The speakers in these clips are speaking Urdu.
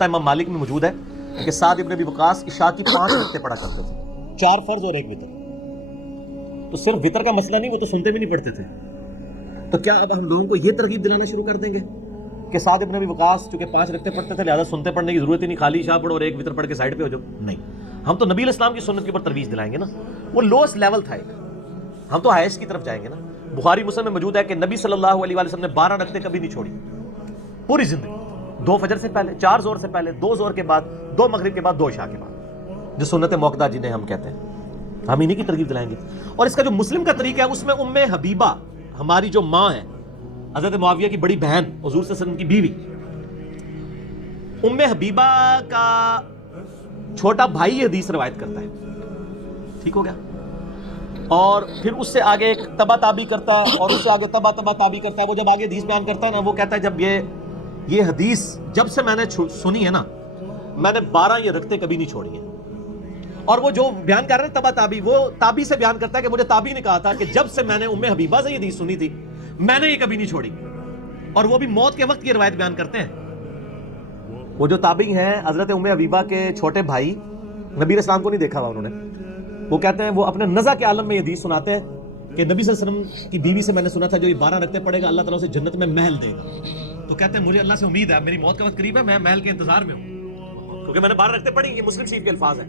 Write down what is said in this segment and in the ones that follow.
موطا امام مالک میں موجود ہے کہ سعد ابن ابی وقاص عشاء کی 5 رکعتیں پڑھا کرتے تھے، 4 فرض اور 1 وتر. تو صرف وتر کا مسئلہ نہیں، وہ تو سنتے بھی نہیں پڑھتے تھے. تو کیا اب ہم لوگوں کو یہ ترغیب دلانا شروع کر دیں گے کہ سعد ابن ابی وقاص چونکہ 5 رکعتیں پڑھتے تھے لہٰذا سنتے پڑھنے کی ضرورت ہی نہیں، خالی عشاء پڑھو اور 1 وتر پڑھ کے سائڈ پہ ہو جاؤ؟ نہیں، ہم تو نبی علیہ السلام کی سنت کے اوپر ترویج دلائیں گے نا. وہ لوسٹ لیول تھا ایک، ہم تو ہائیسٹ کی طرف جائیں گے نا. بخاری مسلم میں موجود ہے کہ نبی صلی اللہ علیہ وسلم نے 12 رکعتیں کبھی نہیں چھوڑی پوری زندگی. 2 فجر سے پہلے، 4 ظہر سے پہلے، 2 ظہر کے بعد، 2 مغرب کے بعد، 2 عشاء کے بعد، جو سنت موقدہ جنہیں ہم کہتے ہیں. ہم انہیں کی ترغیب دلائیں گے. اور اس کا جو مسلم کا طریقہ ہے اس میں ام حبیبہ ہماری جو ماں ہے، حضرت معاویہ کی بڑی بہن، حضور صلی اللہ علیہ وسلم کی بیوی، ام حبیبہ کا چھوٹا بھائی یہ حدیث روایت کرتا ہے. ٹھیک ہو گیا. اور پھر اس سے آگے ایک تبا تابی کرتا ہے، اور اس سے آگے تبا تابی کرتا ہے. وہ جب آگے حدیث بیان کرتا ہے نا، وہ کہتا ہے جب یہ حدیث جب سے میں نے سنی ہے نا، میں نے 12 یہ رکعتیں کبھی نہیں چھوڑی ہیں. اور وہ جو بیان کر رہے ہیں تبا تابی، وہ تابی سے بیان کرتا ہے کہ مجھے تابی نے کہا تھا کہ جب سے میں نے ام حبیبہ سے یہ حدیث سنی تھی میں نے یہ کبھی نہیں چھوڑی. اور وہ بھی موت کے وقت کی روایت بیان کرتے ہیں. وہ جو تابعی ہیں حضرت ام حبیبہ کے چھوٹے بھائی، نبی علیہ السلام کو نہیں دیکھا ہوا انہوں نے. وہ کہتے ہیں، وہ اپنے نزع کے عالم میں یہ حدیث سناتے ہیں کہ نبی صلی اللہ علیہ وسلم کی بیوی سے میں نے سنا تھا جو یہ 12 رکعتیں پڑھے گا اللہ تعالیٰ اسے جنت میں محل دے گا. تو کہتے ہیں مجھے اللہ سے امید ہے، میری موت کا وقت قریب ہے، میں محل کے انتظار میں ہوں کیونکہ میں نے 12 رکعتیں پڑھی. یہ مسلم شریف کے الفاظ ہیں.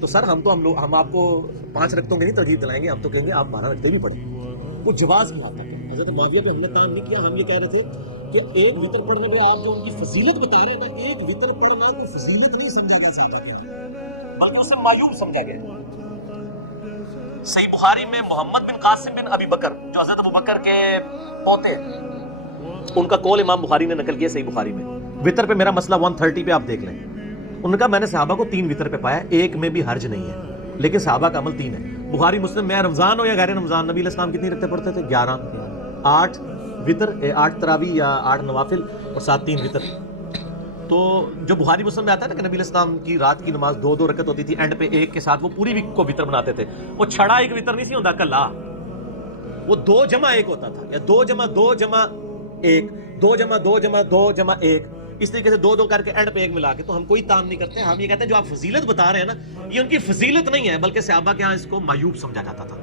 تو سر ہم آپ کو 5 رکعتوں کی نہیں ترغیب دلائیں گے، ہم تو کہیں گے آپ 12 رکعتیں بھی پڑھیں. وہ جواز کی بات ہے. حضرت معاویہ پہ ہم نے تان نہیں کیا، ہم یہ کہہ رہے تھے کہ 1 وتر پڑھنے میں آپ جو ان کی فضیلت بتا رہے ہیں نا، 1 وتر پڑھنا کوئی فضیلت نہیں سمجھا گیا صحابہ کے، بلکہ اسے معیوب سمجھا گیا. صحیح بخاری میں محمد بن قاسم بن ابی بکر جو حضرت ابو بکر کے پوتے، ان کا قول امام بخاری نے نقل کیا صحیح بخاری میں. وتر پہ میرا مسئلہ 130 پہ آپ دیکھ لیں. انہوں نے کہا میں نے صحابہ کو 3 وتر پہ پایا، 1 میں بھی حرج نہیں ہے، لیکن صحابہ کا عمل 3 ہے. بخاری مسلم میں رمضان ہو یا غیر رمضان، نبی علیہ السلام کتنی رکعتیں پڑھتے تھے؟ 11. 8 وتر، 8 تراویح یا 8 نوافل اور 7 3 وتر. تو جو بخاری مسلم میں آتا ہے نا کہ نبی علیہ السلام کی رات کی نماز 2 رکعت ہوتی تھی، اینڈ پہ 1 کے ساتھ وہ پوری ویک کو وتر بناتے تھے. وہ چھڑا 1 وتر نہیں سی ہوتا کلا، وہ 2 جمع 1 ہوتا تھا، یا 2 جمع 2 جمع 1، 2 جمع 2 جمع 2 جمع 1، اس طریقے سے 2 کر کے اینڈ پہ 1 ملا کے. تو ہم کوئی تام نہیں کرتے، ہم یہ کہتے ہیں جو آپ فضیلت بتا رہے ہیں نا، یہ ان کی فضیلت نہیں ہے بلکہ صحابہ کے ہاں اس کو معیوب سمجھا جاتا تھا.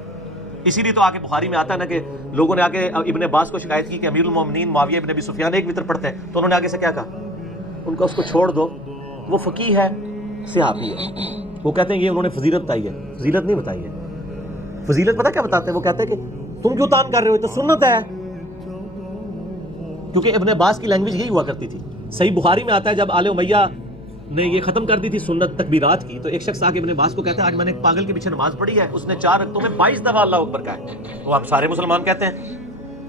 اسی لیے تو آگے بخاری میں آتا ہے نا کہ لوگوں نے آگے ابن عباس کو شکایت کی کہ امیر المومنین معاویہ ابن ابی سفیان 1 وتر پڑھتے ہیں، تو انہوں نے آگے سے کیا کہا؟ ان کا اس کو چھوڑ دو، وہ فقیہ ہے، صحابی ہے. وہ کہتے ہیں یہ انہوں نے فضیلت بتائی ہے. فضیلت نہیں بتائی ہے. فضیلت پتہ کیا بتاتے ہیں؟ وہ کہتے ہیں کہ تم کیوں تان کر رہے ہو، تو سنت ہے. کیونکہ ابن عباس کی لینگویج یہی ہوا کرتی تھی. صحیح بخاری میں آتا ہے جب آل امیہ نے یہ ختم کر دی تھی سنت تکبیرات کی، تو ایک شخص آ کے ابن عباس کو کہتا ہے آج میں نے ایک پاگل کے پیچھے نماز پڑھی ہے، اس نے 4 رکعتوں میں 22 دفعہ اللہ اکبر کہا ہے. وہ ہم سارے مسلمان کہتے ہیں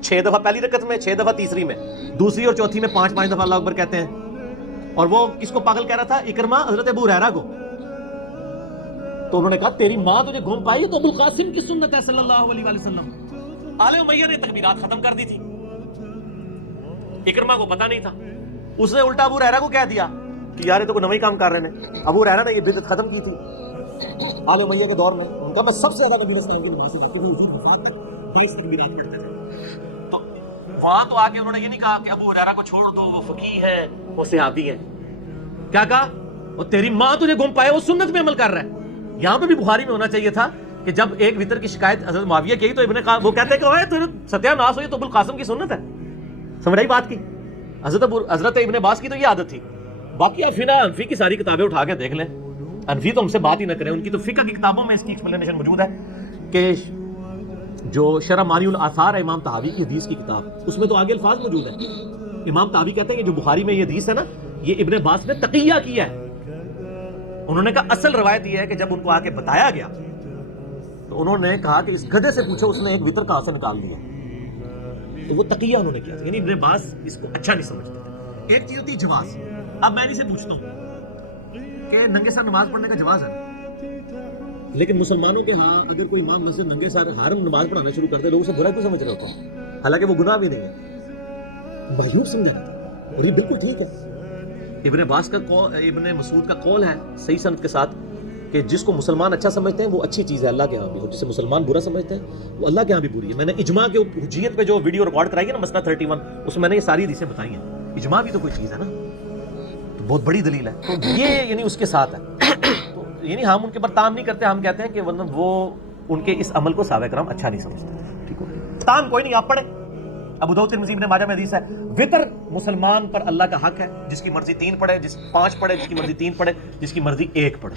6 دفعہ پہلی رکعت میں، 6 دفعہ تیسری میں، دوسری اور چوتھی میں 5 دفعہ اللہ اکبر کہتے ہیں. اور وہ کس کو پاگل کہہ رہا تھا؟ اکرمہ حضرت ابو ہریرہ کو. تو انہوں نے کہا تیری ماں تجھے گھوم پائی تو ابو القاسم کی سنت ہے صلی اللہ علیہ وسلم. آل امیہ نے تکبیرات ختم کر دی تھی، اکرمہ کو پتہ نہیں تھا. اس نے الٹا ابو ہریرہ کو کہہ دیا کہ یار یہ تو کوئی نئی کام کر رہے ہیں. ابو ہریرہ نے یہ بدعت ختم کی تھی آل امیہ کے دور میں. ان کا میں سب سے زیادہ نبی علیہ السلام کی نماز سے واقف ہوں، وفات تک 22 تکبیرات پڑھتے تھے. تو وہاں تو آگے انہوں نے یہ نہیں کہا کہ ابو ہریرہ کو چھوڑ دو، وہ فقیہ ہے، وہ صحابی ہے. کیا کہا؟ وہ تیری ماں تجھے گم پائے، وہ سنت میں عمل کر رہا ہے. یہاں پہ بھی بخاری میں ہونا چاہیے تھا کہ جب 1 وتر کی شکایت حضرت معاویہ کی تو وہ کہتے ہیں کہ اوے تو ستیہ ناس ہوئی تو ابو القاسم کی سنت ہے. سمجھ آئی بات کی؟ حضرت ابن عباس کی تو یہ عادت تھی. باقی آپ انفی کی ساری کتابیں اٹھا کے دیکھ لیں، انفی تو ہم سے بات ہی نہ کریں، ان کی تو فقہ کی کتابوں میں اس کی ایکسپلینیشن موجود ہے کہ جو شرح مانی الاثار ہے امام طحاوی کی حدیث کی کتاب، اس میں تو آگے الفاظ موجود ہیں. امام طحاوی کہتے ہیں کہ جو بخاری میں یہ حدیث ہے نا، یہ ابن عباس نے تقیہ کیا ہے. انہوں نے کہا اصل روایت یہ ہے کہ جب ان کو آ کے بتایا گیا تو انہوں نے کہا کہ اس گدھے سے پوچھو اس نے 1 وتر کہاں سے نکال دیا. تو وہ تقیہ انہوں نے کیا تھا، یعنی ابن عباس اس کو اچھا نہیں سمجھتے تھے. ایک چیز ہوتی ہے جواز. اب میں ان سے پوچھتا ہوں کہ ننگے سر نماز پڑھنے کا جواز ہے، لیکن مسلمانوں کے ہاں اگر کوئی امام مسجد ننگے سر حرم نماز پڑھانا شروع کرتے لوگ اسے برا کیوں سمجھ رہے ہوتے ہیں، حالانکہ وہ گناہ بھی نہیں ہے، معیوب سمجھا جاتا ہے. اور یہ بالکل ٹھیک ہے. ابن عباس کا قول، ابن مسعود کا قول ہے صحیح سند کے ساتھ کہ جس کو مسلمان اچھا سمجھتے ہیں وہ اچھی چیز ہے اللہ کے ہاں بھی، اور جسے مسلمان برا سمجھتے ہیں وہ اللہ کے ہاں بھی بری ہے. میں نے اجماع کے حجیت پہ جو ویڈیو ریکارڈ کرائی ہے نا مسئلہ 31، اس میں نے یہ ساری حدیثیں بتائی ہیں. اجماع بھی تو کوئی چیز ہے نا. تو بہت بڑی دلیل ہے. تو یہ یعنی اس کے ساتھ ہے. تو یعنی ہم ان کے اوپر تام نہیں کرتے, ہم کہتے ہیں کہ ورنہ وہ ان کے اس عمل کو صحابہ کرام اچھا نہیں سمجھتے. ٹھیک ہو گیا, تام کوئی نہیں, آپ پڑھیں. ابو داؤد ترمذی ابن ماجہ میں حدیث ہے, وطر مسلمان پر اللہ کا حق ہے, جس کی مرضی 3 پڑھے, 5 پڑھے, جس کی مرضی 3 پڑھے, جس کی مرضی 1 پڑھے.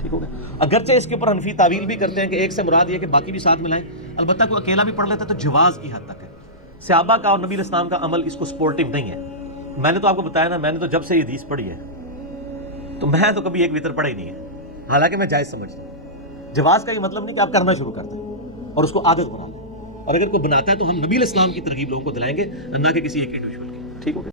ٹھیک ہو گیا. اگرچہ اس کے اوپر حنفی تعویل بھی کرتے ہیں کہ 1 سے مراد یہ کہ باقی بھی ساتھ ملائیں, البتہ کوئی اکیلا بھی پڑھ لیتا ہے تو جواز کی حد تک ہے. صحابہ کا اور نبی علیہ السلام کا عمل اس کو سپورٹیو نہیں ہے. میں نے تو آپ کو بتایا نا, میں نے تو جب سے یہ حدیث پڑھی ہے تو میں تو کبھی 1 وطر پڑھا ہی نہیں ہے, حالانکہ میں جائز سمجھتا ہوں. جواز کا یہ مطلب نہیں کہ آپ کرنا شروع کر دیں اور اس کو عادت بنا لیں, اور اگر کوئی بناتا ہے تو ہم نبی علیہ السلام کی ترغیب لوگوں کو دلائیں گے, نہ کہ کسی ایک انڈیویجول کی. ٹھیک ہو گیا.